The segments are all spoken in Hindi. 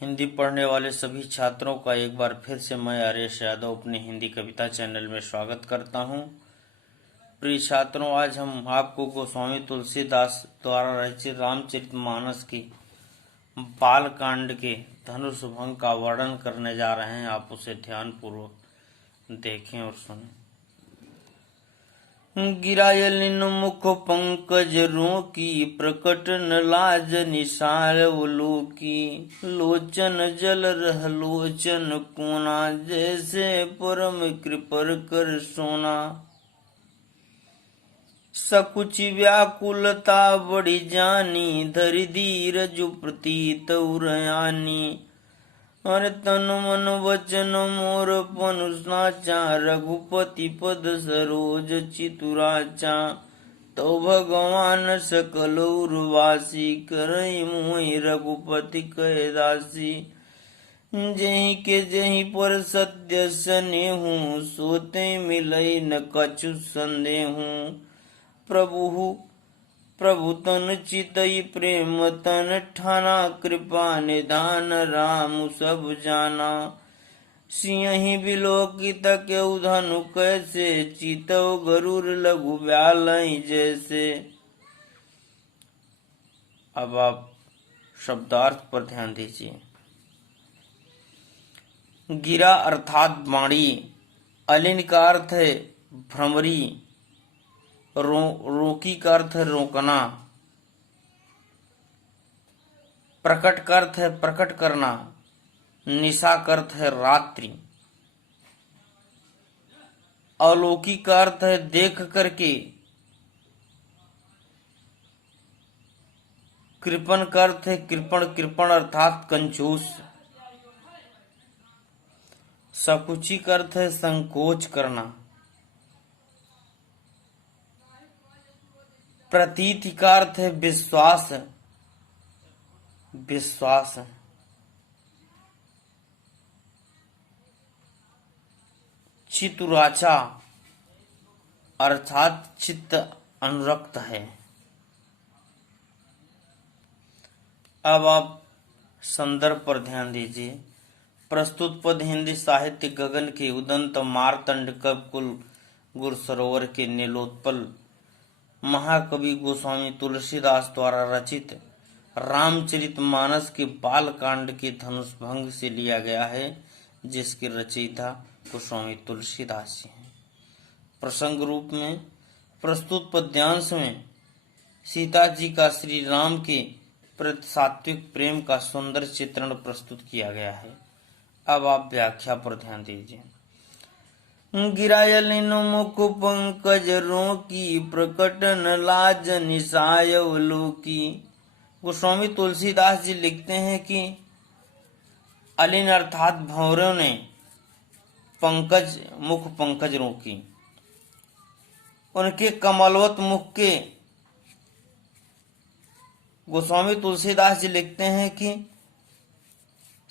हिंदी पढ़ने वाले सभी छात्रों का एक बार फिर से मैं आर्यश यादव अपने हिंदी कविता चैनल में स्वागत करता हूं। प्रिय छात्रों, आज हम आपको गोस्वामी तुलसीदास द्वारा रचित रामचरितमानस की बाल कांड के धनुष भंग का वर्णन करने जा रहे हैं। आप उसे ध्यानपूर्वक देखें और सुनें। गिरायलिन मुख पंकज रोकी, प्रकट न लाज निसार उलोकी। लोचन जल रह लोचन कोना, जैसे परम कृपर कर सोना। सकुच व्याकुलता बड़ी जानी, धरि धीरज प्रतीत उरयानी। अरे तन मन वचन मोर पनु साचा, रघुपति पद सरोज चितुराचा। तो भगवान सकल उर्वासी, करई मोहि रघुपति कह दासी। जहीं के जहीं पर सत्य सनेहु, सोते मिलई न कछु संदेहु। प्रभु तन चितई प्रेम तन ठाना, कृपा निधान राम सब जाना। सिंहि बिलोकित केउ धनु कैसे, चितौ गरुड़ लघु ब्यालई जैसे। अब आप शब्दार्थ पर ध्यान दीजिए। गिरा अर्थात बाणी, अलिन का अर्थ है भ्रमरी, रोकी का अर्थ है रोकना, प्रकट का अर्थ है प्रकट करना, निशा का अर्थ है रात्रि, अलौकिक का अर्थ है देख करके, कृपण का अर्थ है कृपण, कृपण अर्थात कंजूस, सकुची का अर्थ है संकोच करना, प्रतीति का अर्थ है विश्वास, विश्वास। चितुराचा अर्थात चित्त अनुरक्त है। अब आप संदर्भ पर ध्यान दीजिए। प्रस्तुत पद हिंदी साहित्य गगन के उदंत मार्तंड कवकुल गुरु सरोवर के नीलोत्पल महाकवि गोस्वामी तुलसीदास द्वारा रचित रामचरितमानस के बाल कांड के धनुष भंग से लिया गया है, जिसके रचयिता गोस्वामी तुलसीदास जी हैं। प्रसंग रूप में प्रस्तुत पद्यांश में सीता जी का श्री राम के प्रति सात्विक प्रेम का सुंदर चित्रण प्रस्तुत किया गया है। अब आप व्याख्या पर ध्यान दीजिए। गिरायलिन मुख पंकज रोकी, प्रकट न लाज निसाय उलोकी। गोस्वामी तुलसीदास जी लिखते हैं कि अलिन अर्थात भंवरों ने पंकज मुख पंकज रोकी, उनके कमलवत मुख के गोस्वामी तुलसीदास जी लिखते हैं कि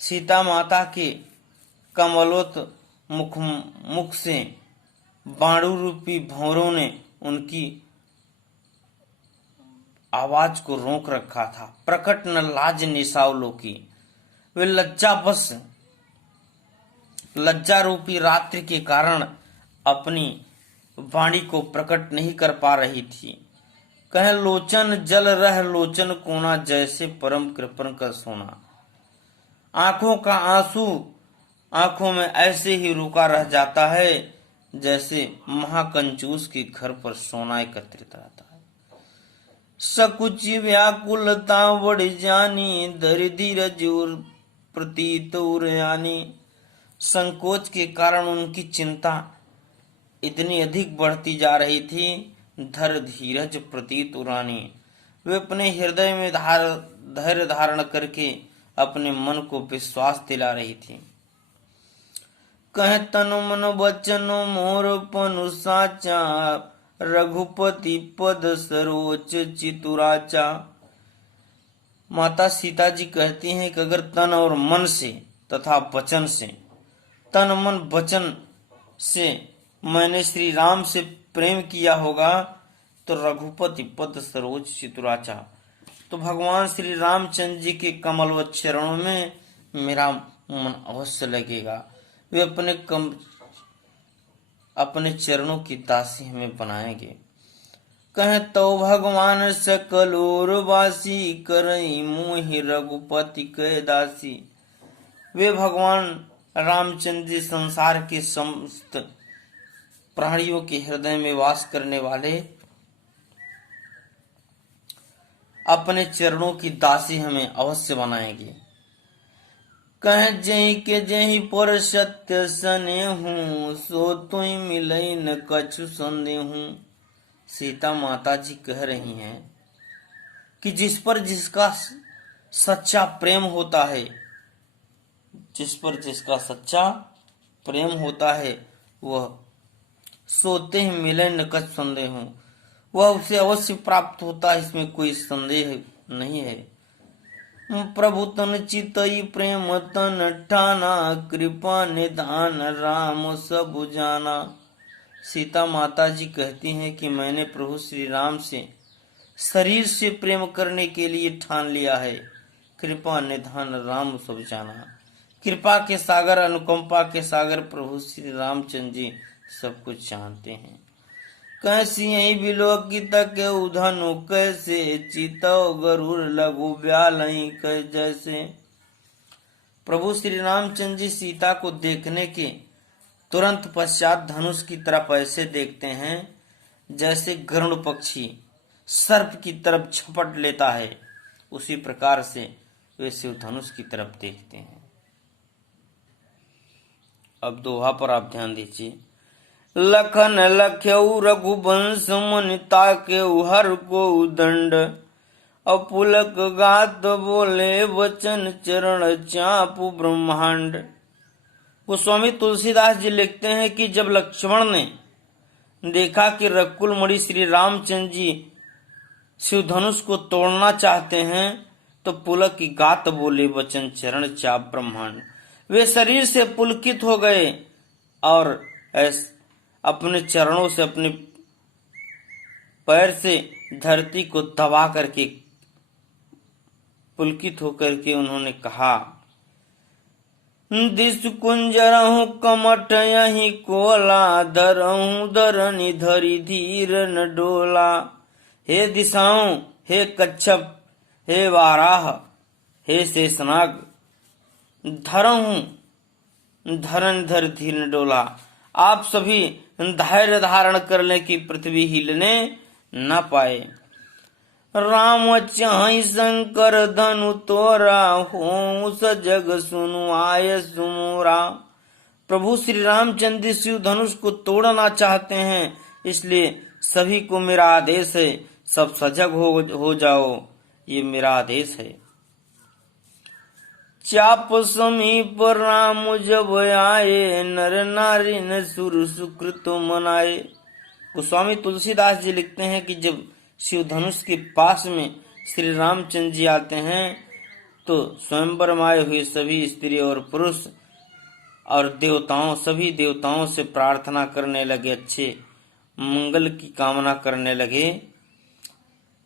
सीता माता के कमलवत मुख से बाणु रूपी भंवरों ने उनकी आवाज को रोक रखा था। प्रकट न लाज निसावलोकी, वे लज्जावश लज्जा रूपी रात्रि के कारण अपनी वाणी को प्रकट नहीं कर पा रही थी। कहे लोचन जल रह लोचन कोना, जैसे परम कृपण कर सोना। आंखों का आंसू आंखों में ऐसे ही रुका रह जाता है, जैसे महाकंजूस के घर पर सोना एकत्रित रहता है। सकुची व्याकुलता बढ़ जानी, धरि धीरज प्रतीत उरयानी। संकोच के कारण उनकी चिंता इतनी अधिक बढ़ती जा रही थी, धर धीरज प्रतीत उरानी। वे अपने हृदय में धैर्य धारण करके अपने मन को विश्वास दिला रही थी। कहे तन मन वचन मोर पनु साचा, रघुपति पद सरोज चितुराचा। माता सीता जी कहती हैं कि अगर तन और मन से तथा वचन से, तन मन वचन से मैंने श्री राम से प्रेम किया होगा, तो रघुपति पद सरोज चितुराचा, तो भगवान श्री रामचंद्र जी के कमलवत चरणों में मेरा मन अवश्य लगेगा। वे अपने चरणों की दासी हमें बनाएंगे। कहे तो भगवान सकल और वासी, करई मोहि रघुपति के दासी। वे भगवान रामचंद्र जी संसार के समस्त प्राणियों के हृदय में वास करने वाले, अपने चरणों की दासी हमें अवश्य बनाएंगे। कह जही के जही पर सत्य सने हूँ, सो तुई मिलई न कछु संदेहूं। सीता माता जी कह रही हैं कि जिस पर जिसका सच्चा प्रेम होता है, जिस पर जिसका सच्चा प्रेम होता है, वह सोते ही मिले न कछु संदेहूं, वह उसे अवश्य प्राप्त होता है, इसमें कोई संदेह नहीं है। प्रभु तन चितई प्रेम तन ठाना, कृपा निधान राम सब जाना। सीता माता जी कहती हैं कि मैंने प्रभु श्री राम से शरीर से प्रेम करने के लिए ठान लिया है। कृपा निधान राम सब जाना। कृपा के सागर, अनुकंपा के सागर प्रभु श्री रामचंद्र जी सब कुछ जानते हैं। कैसी यही बिलोकित के उधनु, कैसे चितौ गरुड़ लघु ब्यालई कै जैसे। प्रभु श्री रामचंद्र जी सीता को देखने के तुरंत पश्चात धनुष की तरफ ऐसे देखते हैं जैसे गरुड़ पक्षी सर्प की तरफ झपट लेता है, उसी प्रकार से वे शिव धनुष की तरफ देखते हैं। अब दोहा पर आप ध्यान दीजिए। लखन लख्यऊ रघुवंश मुनि ताकेऊ हर को दंड, अपुलक गात बोले वचन चरण चापू ब्रह्मांड। गोस्वामी तुलसीदास जी लिखते हैं कि जब लक्ष्मण ने देखा कि रकुल मणि श्री रामचंद्र जी शिव धनुष को तोड़ना चाहते हैं, तो पुलक की गात बोले वचन चरण चाप ब्रह्मांड। वे शरीर से पुलकित हो गए और अपने चरणों से, अपने पैर से धरती को दबा करके पुलकित होकर के उन्होंने कहा, दिस कुंजरहूं कमठ यही कोला, धरहूं धरनी धरी धीर न डोला। हे दिशाओं, हे कच्छप, हे वाराह, हे शेषनाग, धरहूं धरन धर धीर न डोला। आप सभी धैर्य धारण कर ले कि पृथ्वी हिलने न पाए। राम चाहि शंकर धनु तोरा, हो सजग सुनु आय सुमोरा। प्रभु श्री रामचंद्र शिव धनुष को तोड़ना चाहते हैं, इसलिए सभी को मेरा आदेश है, सब सजग हो जाओ, ये मेरा आदेश है। चाप समीप राम जब आए, नर नारी न सुर सुकृत मनाए। गोस्वामी तुलसीदास जी लिखते हैं कि जब शिव धनुष के पास में श्री रामचंद्र जी आते हैं, तो स्वयंवर में आए हुए सभी स्त्री और पुरुष और देवताओं, सभी देवताओं से प्रार्थना करने लगे, अच्छे मंगल की कामना करने लगे।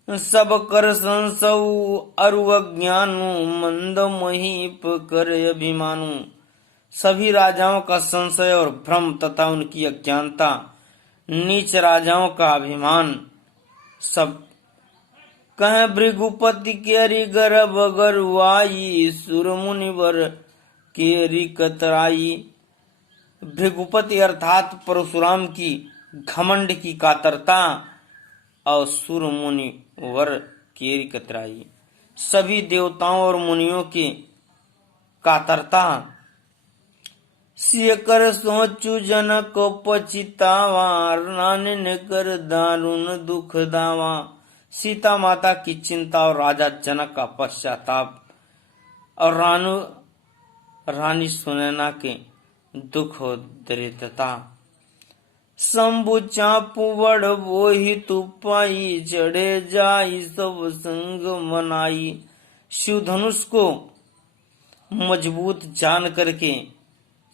सब कर संसऊ अरु अज्ञानु, मंद महीप कर अभिमानु। सभी राजाओं का संशय और भ्रम तथा उनकी अज्ञानता, नीच राजाओं का अभिमान सब। कह भृगुपति केरी गर्भ गरुआई, सुर मुनिवर केरी कतराई। भृगुपति अर्थात परशुराम की घमंड की कातरता और सुर मुनि वर केरी कतराई। सभी देवताओं और मुनियों की कातरता। सिय कर सोचु जनक पछितावा, रान कर दारुण दुख दावा। सीता माता की चिंता और राजा जनक का पश्चाताप और रानी सुनैना के दुख और दरिद्रता। शंभु चापू बड़ बोही तुपाई, चढ़े जाई सब संग मनाई। शिव धनुष को मजबूत जान करके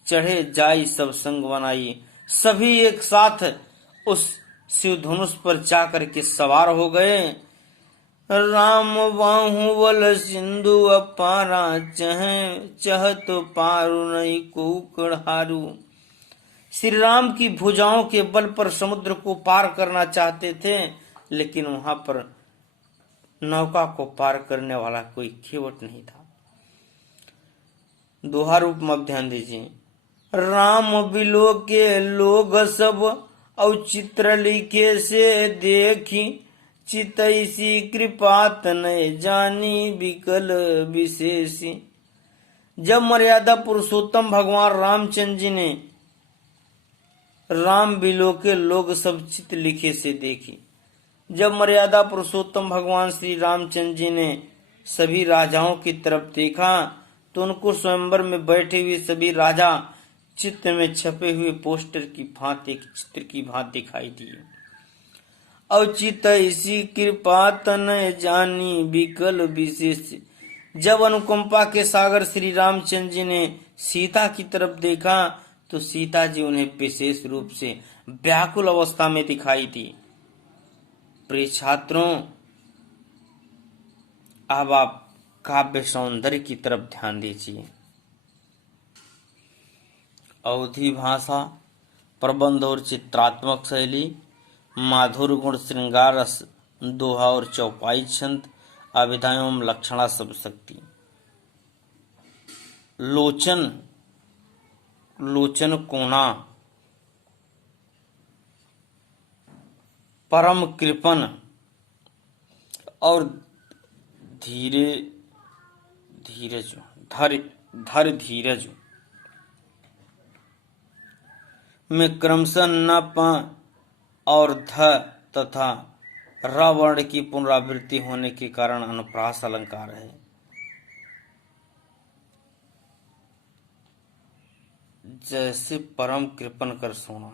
चढ़े जाई सब संग बनाई। सभी एक साथ उस शिव धनुष पर जाकर के सवार हो गए राम बाहुबल सिंधु अपारा चहत पारु नहीं को कड़हारू। श्री राम की भुजाओं के बल पर समुद्र को पार करना चाहते थे, लेकिन वहां पर नौका को पार करने वाला कोई खेवट नहीं था। दोहा रूप में ध्यान दीजिए। राम बिलो के लोग सब औचित्र लिखे से देखी, चितैसी कृपा तनय जानी विकल विशेषी। जब मर्यादा पुरुषोत्तम भगवान रामचंद्र जी ने राम बिलो के लोग सब चित लिखे से देखी, जब मर्यादा पुरुषोत्तम भगवान श्री रामचंद्र जी ने सभी राजाओं की तरफ देखा तो उनको स्वयंवर में बैठे हुए सभी राजा चित्र में छपे हुए पोस्टर की भांति, एक चित्र की भांति दिखाई दिए। औचित इसी कृपा तनय जानी विकल विशेष। जब अनुकंपा के सागर श्री रामचंद्र जी ने सीता की तरफ देखा तो सीता जी उन्हें विशेष रूप से व्याकुल अवस्था में दिखाई दी। प्रिय छात्रों, अब आप काव्य सौंदर्य की तरफ ध्यान दीजिए। अवधी भाषा, प्रबंध और चित्रात्मक शैली, माधुर्य गुण, श्रृंगार रस, दोहा और चौपाई छंद, अभिधा एवं लक्षणा सब शक्ति। लोचन, लोचन कोना, परम कृपन और धीरे धीरज, धर धीरज में क्रमशः न प और ध तथा र वर्ण की पुनरावृत्ति होने के कारण अनुप्रास अलंकार है। जैसे परम कृपन कर सोना,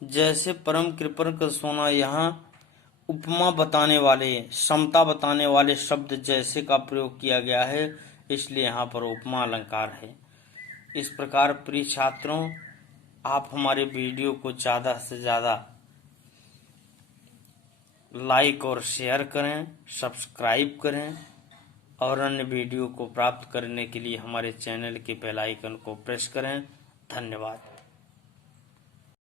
जैसे परम कृपन कर सोना, यहाँ उपमा बताने वाले, समता बताने वाले शब्द जैसे का प्रयोग किया गया है, इसलिए यहाँ पर उपमा अलंकार है। इस प्रकार प्रिय छात्रों, आप हमारे वीडियो को ज़्यादा से ज़्यादा लाइक और शेयर करें, सब्सक्राइब करें और अन्य वीडियो को प्राप्त करने के लिए हमारे चैनल के बेल आइकन को प्रेस करें। धन्यवाद।